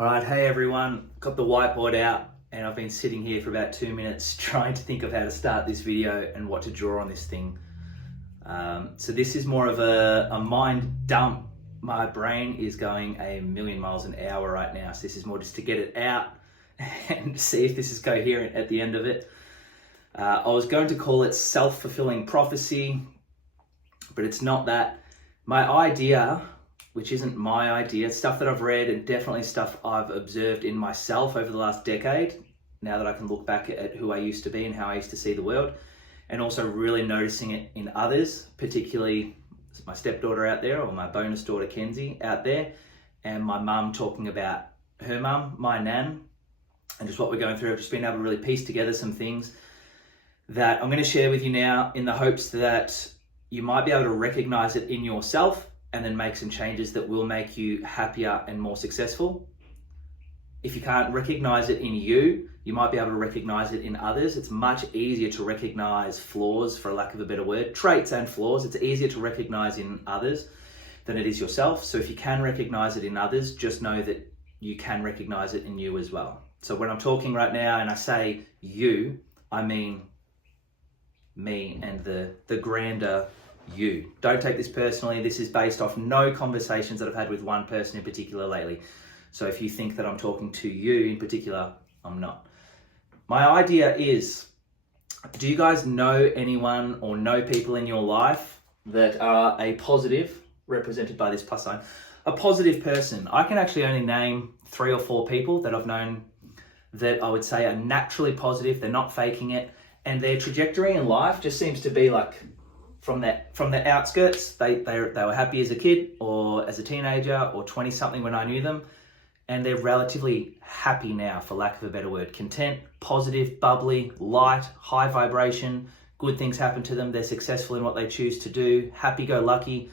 All right, hey everyone, got the whiteboard out and I've been sitting here for about 2 minutes trying to think of how to start this video and what to draw on this thing. So this is more of a mind dump. My brain is going a million miles an hour right now. So this is more just to get it out and see if this is coherent at the end of it. I was going to call it self-fulfilling prophecy, but it's not that. My idea, which isn't my idea, stuff that I've read and definitely stuff I've observed in myself over the last decade, now that I can look back at who I used to be and how I used to see the world, and also really noticing it in others, particularly my stepdaughter out there, or my bonus daughter Kenzie out there, and my mum talking about her mum, my nan, and just what we're going through. I've just been able to really piece together some things that I'm going to share with you now in the hopes that you might be able to recognize it in yourself and then make some changes that will make you happier and more successful. If you can't recognize it in you, you might be able to recognize it in others. It's much easier to recognize flaws, for lack of a better word, traits and flaws. It's easier to recognize in others than it is yourself. So if you can recognize it in others, just know that you can recognize it in you as well. So when I'm talking right now and I say you, I mean me and the grander you. Don't take this personally. This is based off no conversations that I've had with one person in particular lately. So if you think that I'm talking to you in particular, I'm not. My idea is, do you guys know anyone or know people in your life that are a positive, represented by this plus sign, a positive person? I can actually only name 3 or 4 people that I've known that I would say are naturally positive. They're not faking it. And their trajectory in life just seems to be like, from the outskirts, they were happy as a kid or as a teenager or 20 something when I knew them, and they're relatively happy now, for lack of a better word. Content, positive, bubbly, light, high vibration, good things happen to them, they're successful in what they choose to do, happy-go-lucky.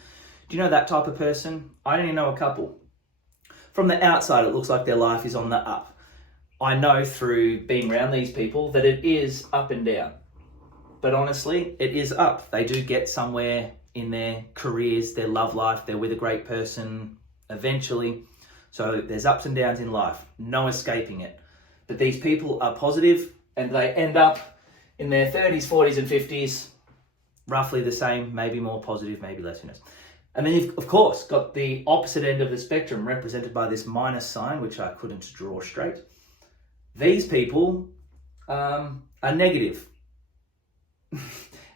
Do you know that type of person? I only know a couple. From the outside, it looks like their life is on the up. I know through being around these people that it is up and down. But honestly, it is up. They do get somewhere in their careers, their love life, they're with a great person eventually. So there's ups and downs in life, no escaping it. But these people are positive and they end up in their 30s, 40s and 50s, roughly the same, maybe more positive, maybe less, who knows. And then you've, of course, got the opposite end of the spectrum represented by this minus sign, which I couldn't draw straight. These people are negative.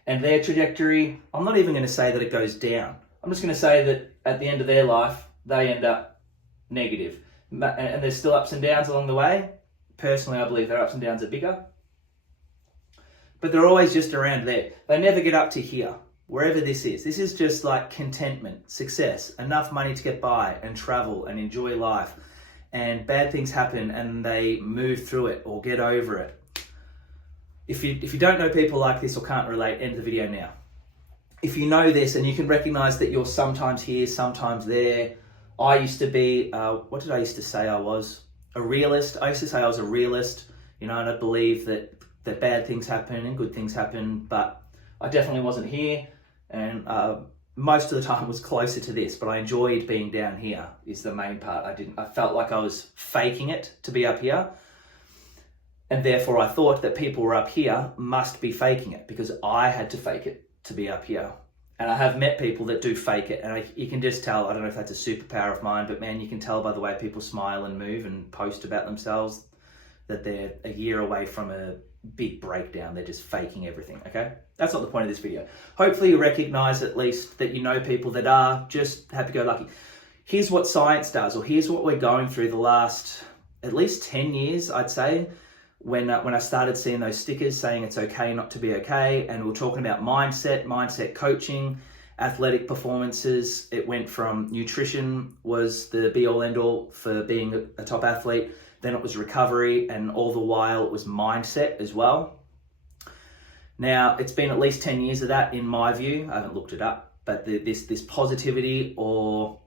And their trajectory, I'm not even going to say that it goes down. I'm just going to say that at the end of their life, they end up negative. And there's still ups and downs along the way. Personally, I believe their ups and downs are bigger. But they're always just around there. They never get up to here, wherever this is. This is just like contentment, success, enough money to get by and travel and enjoy life. And bad things happen and they move through it or get over it. If you don't know people like this or can't relate, end the video now. If you know this and you can recognize that you're sometimes here, sometimes there. I used to be, what did I used to say I was? A realist. I used to say I was a realist, and I believe that bad things happen and good things happen, but I definitely wasn't here. And most of the time was closer to this, but I enjoyed being down here is the main part. I felt like I was faking it to be up here. And therefore I thought that people were up here must be faking it because I had to fake it to be up here. And I have met people that do fake it. And you can just tell, I don't know if that's a superpower of mine, but man, you can tell by the way people smile and move and post about themselves that they're a year away from a big breakdown. They're just faking everything, okay? That's not the point of this video. Hopefully you recognize at least that you know people that are just happy-go-lucky. Here's what science does, or here's what we're going through the last at least 10 years, I'd say. When I started seeing those stickers saying it's okay not to be okay, and we're talking about mindset coaching, athletic performances. It went from nutrition was the be-all end-all for being a top athlete, then it was recovery, and all the while it was mindset as well. Now, it's been at least 10 years of that in my view. I haven't looked it up, but this positivity or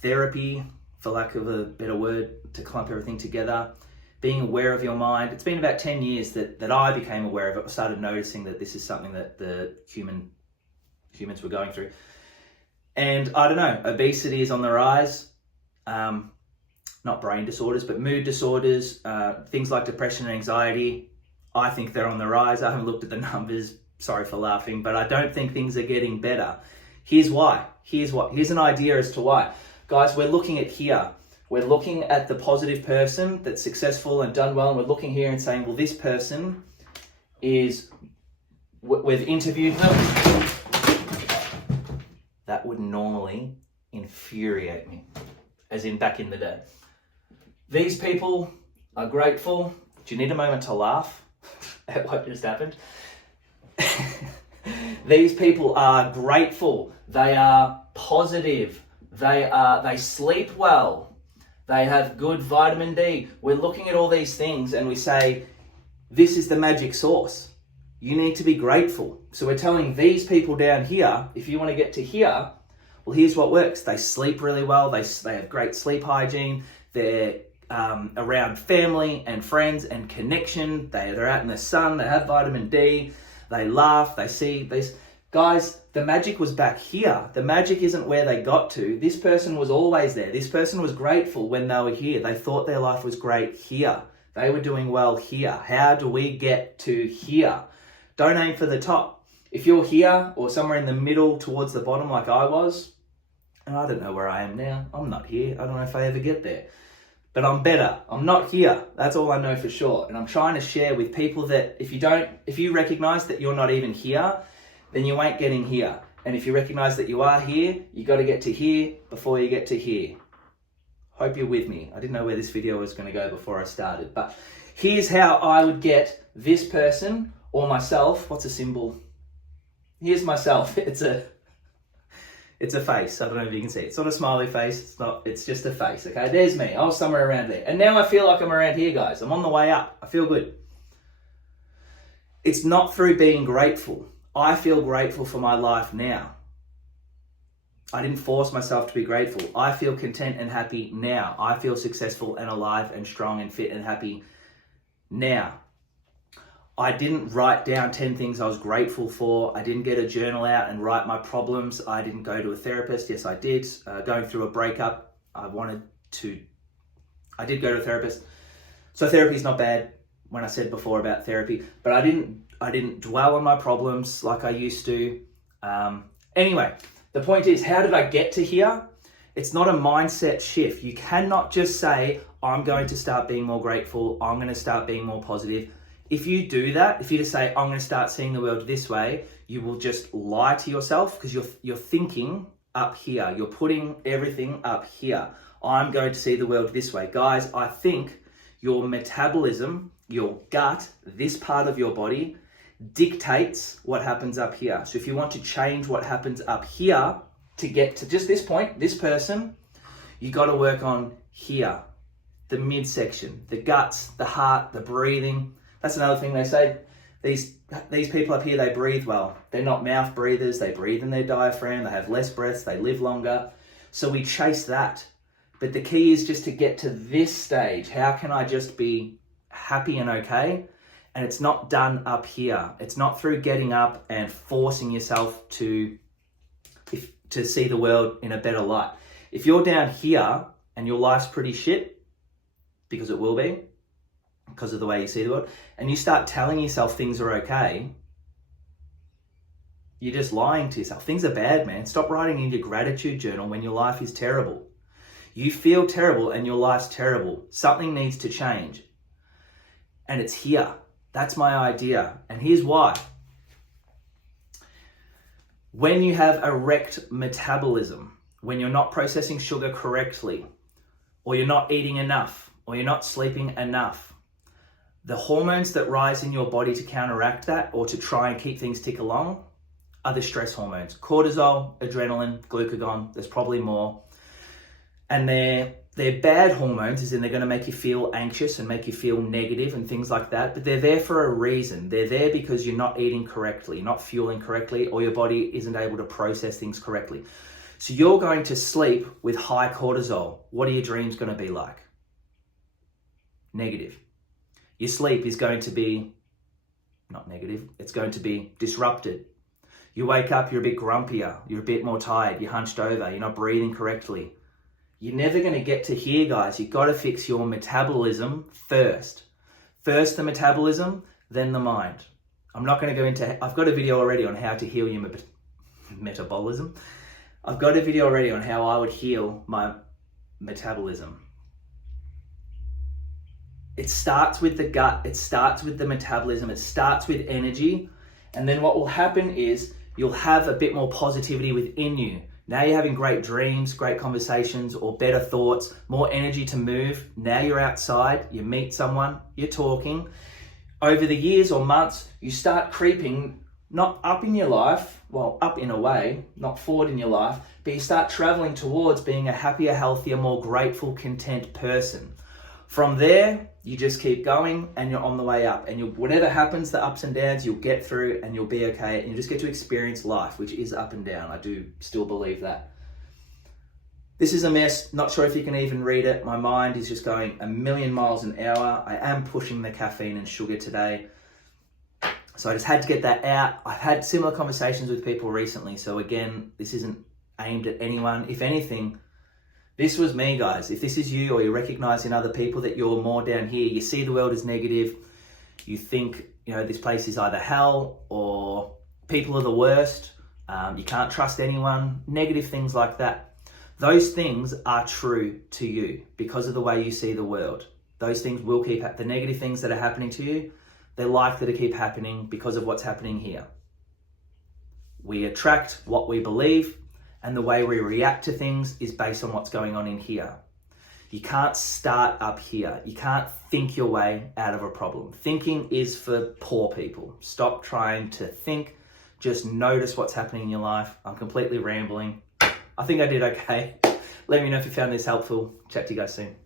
therapy, for lack of a better word, to clump everything together, being aware of your mind. It's been about 10 years that I became aware of it. I started noticing that this is something that the humans were going through. And I don't know, obesity is on the rise. not brain disorders, but mood disorders, things like depression and anxiety. I think they're on the rise. I haven't looked at the numbers. Sorry for laughing, but I don't think things are getting better. Here's why. Here's an idea as to why. Guys, we're looking at here. We're looking at the positive person that's successful and done well, and we're looking here and saying, well, this person is, we've interviewed them. That would normally infuriate me, as in back in the day. These people are grateful. Do you need a moment to laugh at what just happened? These people are grateful. They are positive. They sleep well. They have good vitamin D. We're looking at all these things and we say, this is the magic sauce. You need to be grateful. So we're telling these people down here, if you want to get to here, well, here's what works. They sleep really well. They have great sleep hygiene. They're around family and friends and connection. They're out in the sun. They have vitamin D. They laugh. They see this. Guys, the magic was back here. The magic isn't where they got to. This person was always there. This person was grateful when they were here. They thought their life was great here. They were doing well here. How do we get to here? Don't aim for the top. If you're here or somewhere in the middle towards the bottom like I was, and I don't know where I am now. I'm not here. I don't know if I ever get there. But I'm better. I'm not here. That's all I know for sure. And I'm trying to share with people that if you recognize that you're not even here, then you ain't getting here. And if you recognize that you are here, you got to get to here before you get to here. Hope you're with me. I didn't know where this video was going to go before I started, but here's how I would get this person or myself. What's a symbol? Here's myself. It's a face. I don't know if you can see it. It's not a smiley face. It's just a face. Okay, there's me. I was somewhere around there. And now I feel like I'm around here, guys. I'm on the way up. I feel good. It's not through being grateful. I feel grateful for my life now. I didn't force myself to be grateful. I feel content and happy now. I feel successful and alive and strong and fit and happy now. I didn't write down 10 things I was grateful for. I didn't get a journal out and write my problems. I didn't go to a therapist. Yes, I did. Going through a breakup, I did go to a therapist. So therapy is not bad when I said before about therapy, but I didn't dwell on my problems like I used to. Anyway, the point is, how did I get to here? It's not a mindset shift. You cannot just say, I'm going to start being more grateful. I'm going to start being more positive. If you do that, if you just say, I'm going to start seeing the world this way, you will just lie to yourself because you're thinking up here. You're putting everything up here. I'm going to see the world this way. Guys, I think your metabolism, your gut, this part of your body dictates what happens up here. So if you want to change what happens up here to get to just this point, this person, you got to work on here, the midsection, the guts, the heart, the breathing. That's another thing they say. These people up here, they breathe well. They're not mouth breathers. They breathe in their diaphragm. They have less breaths. They live longer. So we chase that. But the key is just to get to this stage. How can I just be happy and okay? And it's not done up here. It's not through getting up and forcing yourself to see the world in a better light. If you're down here and your life's pretty shit, because it will be, because of the way you see the world, and you start telling yourself things are okay, you're just lying to yourself. Things are bad, man. Stop writing in your gratitude journal when your life is terrible. You feel terrible and your life's terrible. Something needs to change. And it's here. That's my idea. And here's why. When you have a wrecked metabolism, when you're not processing sugar correctly, or you're not eating enough, or you're not sleeping enough, the hormones that rise in your body to counteract that or to try and keep things tick along are the stress hormones. Cortisol, adrenaline, glucagon, there's probably more. And they're bad hormones, as in they're going to make you feel anxious and make you feel negative and things like that, but they're there for a reason. They're there because you're not eating correctly, not fueling correctly, or your body isn't able to process things correctly. So you're going to sleep with high cortisol. What are your dreams going to be like? Negative. Your sleep is going to be not negative, it's going to be disrupted. You wake up, you're a bit grumpier, you're a bit more tired, you're hunched over, you're not breathing correctly. You're never going to get to here, guys. You've got to fix your metabolism first. First the metabolism, then the mind. I'm not going to go into, I've got a video already on how to heal your metabolism. I've got a video already on how I would heal my metabolism. It starts with the gut, it starts with the metabolism, it starts with energy. And then what will happen is you'll have a bit more positivity within you. Now you're having great dreams, great conversations, or better thoughts, more energy to move. Now you're outside, you meet someone, you're talking. Over the years or months, you start creeping, not up in your life, well, up in a way, not forward in your life, but you start traveling towards being a happier, healthier, more grateful, content person. From there, you just keep going and you're on the way up. And whatever happens, the ups and downs, you'll get through and you'll be okay. And you just get to experience life, which is up and down. I do still believe that. This is a mess. Not sure if you can even read it. My mind is just going a million miles an hour. I am pushing the caffeine and sugar today. So I just had to get that out. I've had similar conversations with people recently. So again, this isn't aimed at anyone. If anything, this was me, guys. If this is you or you recognize in other people that you're more down here, you see the world as negative, you think, this place is either hell or people are the worst, you can't trust anyone, negative things like that. Those things are true to you because of the way you see the world. Those things will keep, the negative things that are happening to you, they're likely to keep happening because of what's happening here. We attract what we believe, and the way we react to things is based on what's going on in here. You can't start up here. You can't think your way out of a problem. Thinking is for poor people. Stop trying to think. Just notice what's happening in your life. I'm completely rambling. I think I did okay. Let me know if you found this helpful. Chat to you guys soon.